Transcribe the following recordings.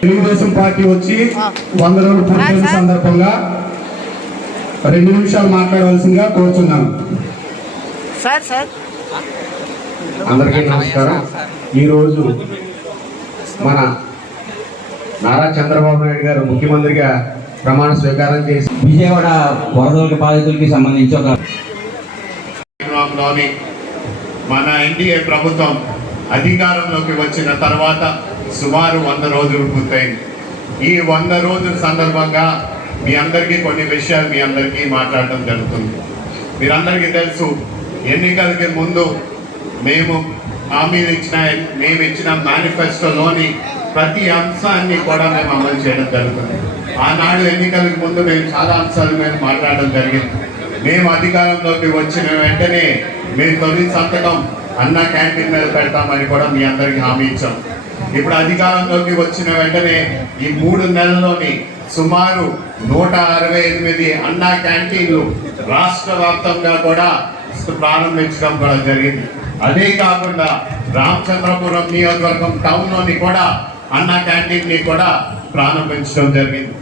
Telugu Desam party వచ్చి వంద రోజులు పూర్తయిన సందర్భంగా రెండు నిమిషాలు మాట్లాడవలసిందిగా కోరుచున్నాను. Sir sir. అందరికీ నమస్కారం. ఈరోజు మన నారా చంద్రబాబు నాయుడు గారు ముఖ్యమంత్రిగా ప్రమాణ స్వీకారం చేసి విజయవాడ వరదలకి బాధితులకి సంబంధించి ఒక మన ఎన్డీఏ ప్రభుత్వం అధికారంలోకి వచ్చిన తర్వాత సుమారు వంద రోజులు పూర్తయింది ఈ వంద రోజుల సందర్భంగా మీ అందరికీ కొన్ని విషయాలు మీ అందరికీ మాట్లాడడం జరుగుతుంది. మీరందరికీ తెలుసు ఎన్నికలకి ముందు మేము హామీలు ఇచ్చిన మేము ఇచ్చిన మేనిఫెస్టోలోని ప్రతి అంశాన్ని కూడా మేము అమలు చేయడం జరుగుతుంది. ఆనాడు ఎన్నికలకు ముందు మేము చాలా అంశాల మీద మాట్లాడడం జరిగింది. మేము అధికారంలోకి వచ్చిన వెంటనే మేము తొలి సంతకం అన్న క్యాంటీన్ మీద పెడతామని కూడా మీ అందరికీ హామీ ఇచ్చాం. ఇప్పుడు అధికారంలోకి వచ్చిన వెంటనే ఈ మూడు నెలల్లోని సుమారు నూట అరవై ఎనిమిది అన్నా క్యాంటీన్లు రాష్ట్ర వ్యాప్తంగా కూడా ప్రారంభించడం కూడా జరిగింది. అదే కాకుండా రామచంద్రపురం నియోజకవర్గం టౌన్లోని కూడా అన్నా క్యాంటీన్ని కూడా ప్రారంభించడం జరిగింది.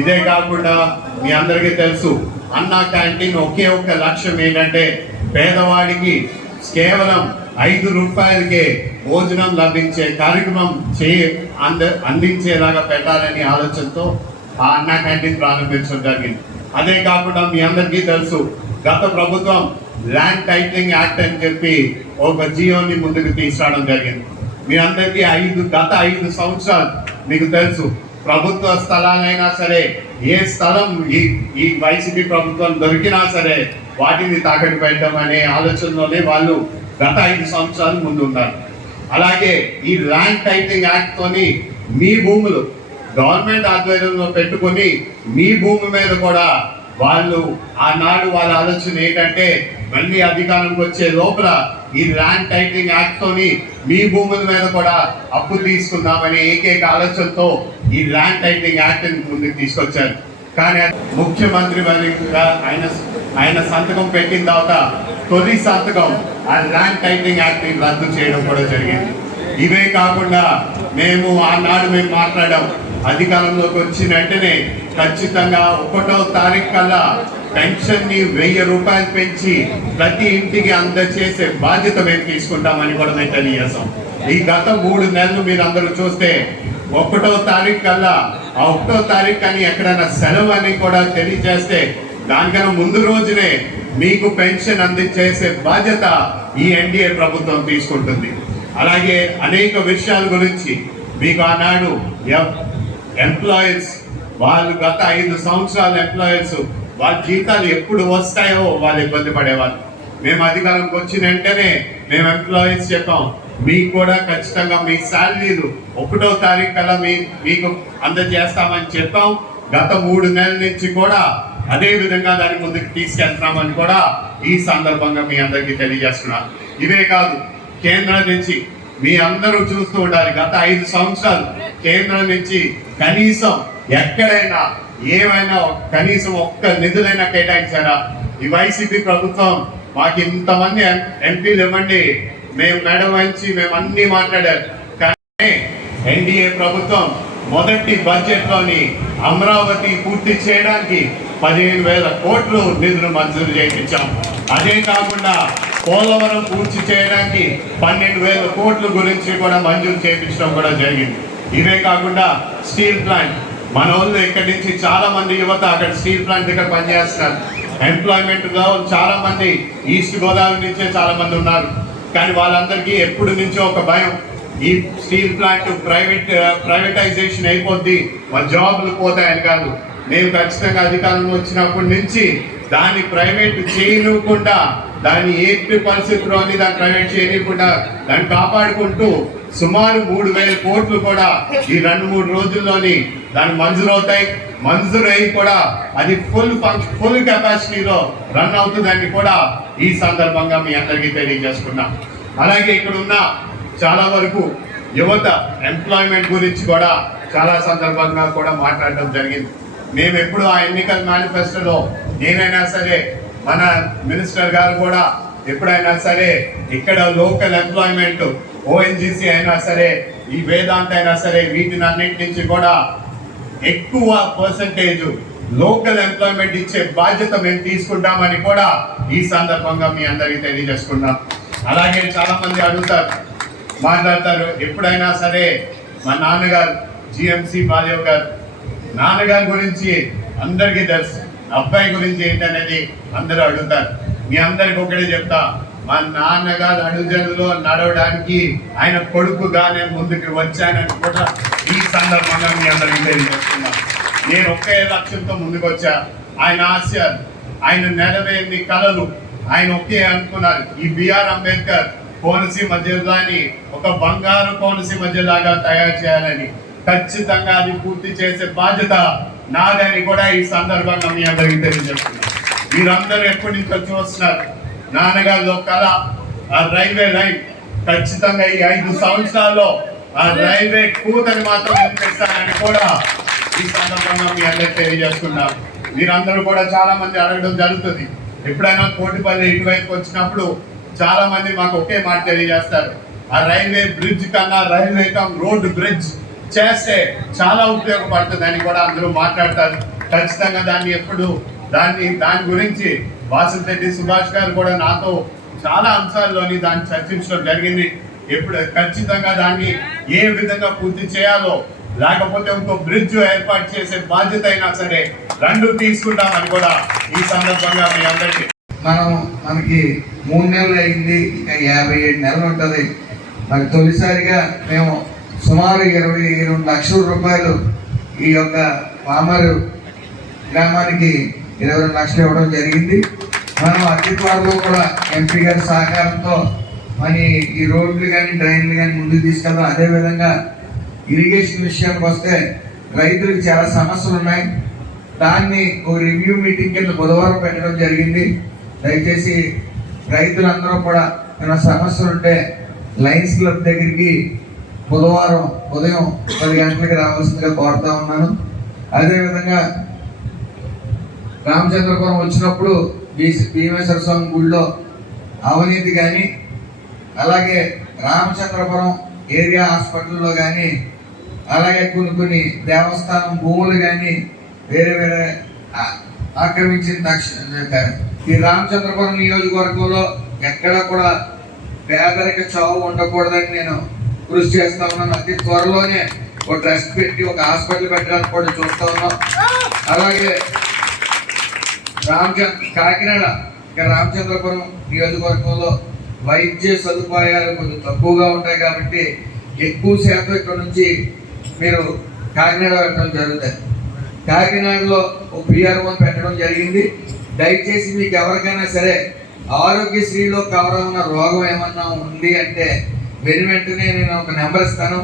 ఇదే కాకుండా మీ అందరికీ తెలుసు అన్నా క్యాంటీన్ ఒకే ఒక్క లక్ష్యం ఏంటంటే పేదవాడికి కేవలం ఐదు రూపాయలకే భోజనం లభించే కార్యక్రమం చే అంద అందించేలాగా పెట్టాలని ఆలోచనతో ఆ అన్నా క్యాంటీన్ ప్రారంభించడం జరిగింది. అదే కాకుండా మీ అందరికీ తెలుసు గత ప్రభుత్వం ల్యాండ్ టైటిలింగ్ యాక్ట్ అని చెప్పి ఒక జియోని ముందుకు తీసుకురావడం జరిగింది. మీ అందరికీ ఐదు గత ఐదు సంవత్సరాలు మీకు తెలుసు ప్రభుత్వ స్థలాలైనా సరే ఏ స్థలం ఈ ఈ వైసీపీ ప్రభుత్వం దొరికినా సరే వాటిని తాకట్టు పెట్టడం అనే ఆలోచనలోనే వాళ్ళు గత ఐదు సంవత్సరాలు ముందు ఉన్నారు అలాగే ఈ ల్యాండ్ టైటింగ్ యాక్ట్ తోని మీ భూములు గవర్నమెంట్ ఆధ్వర్యంలో పెట్టుకొని మీ భూమి మీద కూడా వాళ్ళు ఆనాడు వాళ్ళ ఆలోచన ఏంటంటే మళ్ళీ అధికారంకి వచ్చే లోపల ఈ ల్యాండ్ టైటింగ్ యాక్ట్ తోని మీ భూముల మీద కూడా అప్పు తీసుకుందామనే ఏకైక ఆలోచనతో ఈ ల్యాండ్ టైటింగ్ యాక్ట్ ముందుకు తీసుకొచ్చారు. కానీ ముఖ్యమంత్రి వర్యుగా ఆయన ఆయన సంతకం పెట్టిన తర్వాత తొలి సంతకం ఆ ల్యాండ్ టైటింగ్ యాక్ట్ని రద్దు చేయడం కూడా జరిగింది. ఇవే కాకుండా మేము ఆనాడు మేము మాట్లాడాం. అధికారంలోకి వచ్చిన వెంటనే ఖచ్చితంగా ఒకటో తారీఖు కల్లా పెన్షన్ని వెయ్యి రూపాయలు పెంచి ప్రతి ఇంటికి అందజేసే బాధ్యత మేము తీసుకుంటామని కూడా మేము తెలియజేసాం ఈ గత మూడు నెలలు మీరు అందరూ చూస్తే ఒకటో తారీఖు కల్లా ఆ ఒకటో తారీఖు అని ఎక్కడైనా సెలవు అని కూడా తెలియజేస్తే దానికన్నా ముందు రోజునే మీకు పెన్షన్ అందించేసే బాధ్యత ఈ ఎన్డీఏ ప్రభుత్వం తీసుకుంటుంది. అలాగే అనేక విషయాల గురించి మీకు ఆనాడు ఎంప్లాయీస్ వాళ్ళు గత ఐదు సంవత్సరాల ఎంప్లాయీస్ వాళ్ళ జీతాలు ఎప్పుడు వస్తాయో వాళ్ళు ఇబ్బంది పడేవాళ్ళు. మేము అధికారంకి వచ్చిన వెంటనే మేము ఎంప్లాయీస్ చెప్పాం మీకు కూడా ఖచ్చితంగా మీ శాలరీలు ఒకటో తారీఖు కల్లా మీ మీకు అందజేస్తామని చెప్పాం. గత మూడు నెలల నుంచి కూడా అదే విధంగా దాని ముందుకు తీసుకెళ్తున్నామని కూడా ఈ సందర్భంగా మీ అందరికీ తెలియజేస్తున్నాను ఇవే కాదు కేంద్రం నుంచి మీ అందరూ చూస్తూ ఉండాలి. గత ఐదు సంవత్సరాలు కేంద్రం నుంచి కనీసం ఎక్కడైనా ఏమైనా కనీసం ఒక్క నిధులైనా కేటాయించారా? ఈ వైసీపీ ప్రభుత్వం మాకు ఇంతమంది ఎంపీలు ఇవ్వండి. మేము మేడం వంచి మేము అన్ని మాట్లాడారు. కానీ ఎన్డీఏ ప్రభుత్వం మొదటి బడ్జెట్లోని అమరావతి పూర్తి చేయడానికి పదిహేను వేల కోట్లు నిధులు మంజూరు చేయించాం. అదే కాకుండా పోలవరం పూర్తి చేయడానికి పన్నెండు వేల కోట్ల గురించి కూడా మంజూరు చేయించడం కూడా జరిగింది. ఇవే కాకుండా స్టీల్ ప్లాంట్. మన వాళ్ళు ఇక్కడి నుంచి చాలా మంది యువత అక్కడ స్టీల్ ప్లాంట్ దగ్గర పనిచేస్తున్నారు. ఎంప్లాయ్మెంట్లో చాలా మంది ఈస్ట్ గోదావరి నుంచే చాలా మంది ఉన్నారు. కానీ వాళ్ళందరికీ ఎప్పుడు నుంచో ఒక భయం. ఈ స్టీల్ ప్లాంట్ ప్రైవేట్ ప్రైవేటైజేషన్ అయిపోద్ది. మా జాబ్లు పోతాయని కాదు. నేను ఖచ్చితంగా అధికారంలో వచ్చినప్పటి నుంచి దాన్ని ప్రైవేట్ చేయనివ్వకుండా దాన్ని ఎట్టి పరిస్థితుల్లోని దాన్ని ప్రైవేట్ చేయనివ్వకుండా దాన్ని కాపాడుకుంటూ సుమారు మూడు వేల కోట్లు కూడా ఈ రెండు మూడు రోజుల్లోని దాన్ని మంజూరు అవుతాయి మంజూరు అయ్యి కూడా అది ఫుల్ ఫంక్షన్ ఫుల్ కెపాసిటీలో రన్ అవుతుందని కూడా ఈ సందర్భంగా మీ అందరికీ తెలియజేసుకున్నాం. అలాగే ఇక్కడ ఉన్న చాలా వరకు యువత ఎంప్లాయ్మెంట్ గురించి కూడా చాలా సందర్భంగా కూడా మాట్లాడడం జరిగింది. మేము ఎప్పుడు ఆ ఎన్నికల మేనిఫెస్టోలో నేనైనా సరే మన మినిస్టర్ గారు కూడా ఎప్పుడైనా సరే ఇక్కడ లోకల్ ఎంప్లాయ్మెంట్ ఓఎన్జీసీ అయినా సరే ఈ వేదాంత అయినా సరే వీటిని అన్నింటి నుంచి కూడా ఎక్కువ పర్సంటేజ్ లోకల్ ఎంప్లాయ్మెంట్ ఇచ్చే బాధ్యత మేము తీసుకుంటామని కూడా ఈ సందర్భంగా మీ అందరికీ తెలియజేసుకున్నాం అలాగే చాలామంది అడుగుతారు మాట్లాడతారు. ఎప్పుడైనా సరే మా నాన్నగారు జిఎంసి మాధవ్ గారు నాన్నగారి గురించి అందరికీ తెలుసు. అబ్బాయి గురించి ఏంటనేది అందరూ అడుగుతారు. మీ అందరికి ఒకటే చెప్తా మా నాన్నగారు అడుగుజనులో నడవడానికి ఆయన కొడుకుగానే ముందుకు వచ్చానని కూడా ఈ సందర్భంగా మీ అందరికీ తెలియజేస్తున్నాను నేను ఒకే లక్ష్యంతో ముందుకు వచ్చా ఆయన ఆశయాలు ఆయన నెరవేరిన కళలు ఆయన ఒకే అనుకున్నారు. ఈ బిఆర్ అంబేద్కర్ కోనసీమ జిల్లాని ఒక బంగారు కోనసీమ జిల్లాగా తయారు చేయాలని ఖచ్చితంగా అది పూర్తి చేసే బాధ్యత నాదని కూడా ఈ సందర్భంగా మీ అందరికీ తెలియజేస్తున్నాను. మీరందరూ ఎప్పటి నుంచో చూస్తున్నారు నాన్నగారిలో కళ ఆ రైల్వే లైన్ ఖచ్చితంగా ఈ ఐదు సంవత్సరాల్లో ఆ రైల్వే కూతని మాత్రం తెస్తానని కూడా ఈ సందర్భంగా మీ అందరికి తెలియజేస్తున్నారు మీరందరూ కూడా చాలా మంది అడగడం జరుగుతుంది. ఎప్పుడైనా కోటిపల్లి ఇటువైపు వచ్చినప్పుడు చాలా మంది మాకు ఒకే మాట తెలియజేస్తారు. ఆ రైల్వే బ్రిడ్జ్ కన్నా రైల్వే కమ్ రోడ్ బ్రిడ్జ్ చేస్తే చాలా ఉపయోగపడుతుంది అని కూడా అందరూ మాట్లాడతారు. ఖచ్చితంగా దాన్ని ఎప్పుడు దాన్ని దాని గురించి వాసంశెట్టి సుభాష్ గారు కూడా నాతో చాలా అంశాల్లోని దాన్ని చర్చించడం జరిగింది. ఎప్పుడు ఖచ్చితంగా దాన్ని ఏ విధంగా పూర్తి చేయాలో లేకపోతే ఇంకో బ్రిడ్జ్ ఏర్పాటు చేసే బాధ్యత అయినా సరే రెండు తీసుకుంటామని కూడా ఈ సందర్భంగా మీ అందరికీ మనం మనకి మూడు నెలలు అయింది ఇంకా యాభై ఏడు నెలలు ఉంటుంది. మరి తొలిసారిగా మేము సుమారు ఇరవై రెండు లక్షల రూపాయలు ఈ యొక్క పామరు గ్రామానికి ఇరవై రెండు లక్షలు ఇవ్వడం జరిగింది. మనం అతి త్వరలో కూడా ఎంపీ గారి సహకారంతో మరి ఈ రోడ్లు కానీ డ్రైన్లు కానీ ముందుకు తీసుకెళ్దాం. అదేవిధంగా ఇరిగేషన్ విషయానికి వస్తే రైతులకు చాలా సమస్యలు ఉన్నాయి. దాన్ని ఒక రివ్యూ మీటింగ్ కింద బుధవారం పెట్టడం జరిగింది. దయచేసి రైతులందరూ కూడా ఏమైనా సమస్యలు ఉంటే లయన్స్ క్లబ్ దగ్గరికి బుధవారం ఉదయం పది గంటలకు రావాల్సిందిగా కోరుతా ఉన్నాను. అదేవిధంగా రామచంద్రపురం వచ్చినప్పుడు భీమేశ్వర స్వామి గుడిలో అవినీతి కానీ అలాగే రామచంద్రపురం ఏరియా హాస్పిటల్లో కానీ అలాగే కొన్ని కొన్ని దేవస్థానం భూములు కానీ వేరే వేరే ఆక్రమించిన తక్షణ ఈ రామచంద్రపురం నియోజకవర్గంలో ఎక్కడ కూడా పేదరిక చావు ఉండకూడదని నేను కృషి చేస్తా ఉన్నాను. అతి త్వరలోనే ఒక ట్రస్ట్ పెట్టి ఒక హాస్పిటల్ పెట్టడానికి కూడా చూస్తా ఉన్నాం. అలాగే రామచంద్ర కాకినాడ ఇంకా రామచంద్రపురం నియోజకవర్గంలో వైద్య సదుపాయాలు కొంచెం తక్కువగా ఉంటాయి కాబట్టి ఎక్కువ శాతం ఇక్కడ నుంచి మీరు కాకినాడ పెట్టడం జరుగుతుంది కాకినాడలో ఒక పిఆర్ఓ పెట్టడం జరిగింది. దయచేసి మీకు ఎవరికైనా సరే ఆరోగ్యశ్రీలో కవర్ ఉన్న రోగం ఏమన్నా ఉంది అంటే వెను వెంటనే నేను ఒక నెంబర్ ఇస్తాను.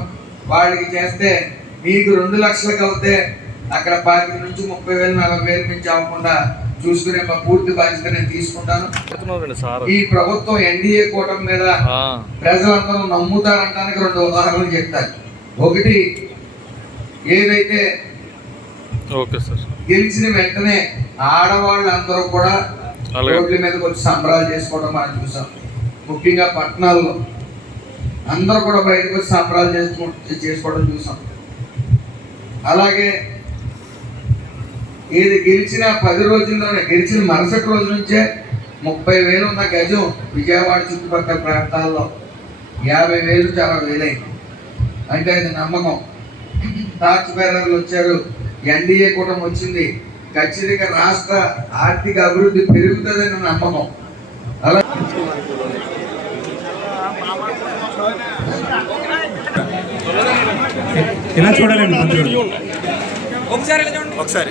వాళ్ళకి చేస్తే మీకు రెండు లక్షలకు అవుతే అక్కడ పాతిక నుంచి ముప్పై వేలు నలభై వేలు నుంచి అవ్వకుండా చూసుకునే మా పూర్తి బాధ్యత నేను తీసుకుంటాను. ఈ ప్రభుత్వం ఎన్డీఏ కూటమి మీద ప్రజలందరూ నమ్ముతారంటానికి రెండు ఉదాహరణలు చెప్తారు. ఒకటి ఏదైతే ఓకే సార్. గెలిచిన వెంటనే ఆడవాళ్ళందరూ కూడా. రోడ్ల మీదకి వచ్చి సంబరాలు చేసుకోవడం మనం చూసాం. ముఖ్యంగా పట్టణాల్లో అందరూ కూడా బయటకు వచ్చి సంబరాలు చేసుకో చేసుకోవడం చూసాం. అలాగే ఏది గెలిచిన పది రోజుల్లోనే గెలిచిన మరుసటి రోజు నుంచే ముప్పై వేలు ఉన్న గజం విజయవాడ చుట్టుపక్కల ప్రాంతాల్లో యాభై వేలు చాలా వేలైంది. అంటే అది నమ్మకం. టాక్స్ బేరర్లు వచ్చారు. ఎన్డీఏ కూటమి వచ్చింది. ఖచ్చితంగా రాష్ట్ర ఆర్థిక అభివృద్ధి పెరుగుతుందని నమ్మకం. అలా ఇలా చూడాలండి ఒకసారి సార్ సార్